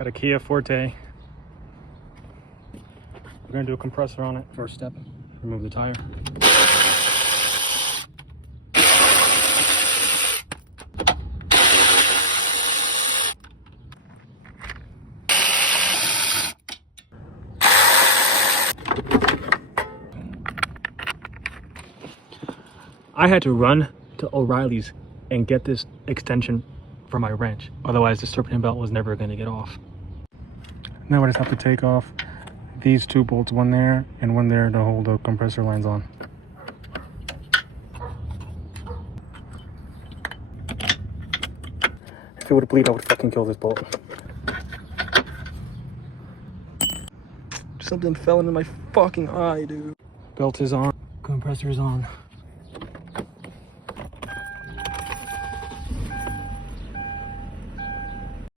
Got a Kia Forte. We're gonna do a compressor on it. First step, remove the tire. I had to run to O'Reilly's and get this extension for my wrench. Otherwise, the serpentine belt was never going to get off. Now I just have to take off these two bolts, one there and one there, to hold the compressor lines on. If it would bleed, I would fucking kill this bolt. Something fell into my fucking eye, dude. Belt is on, compressor is on.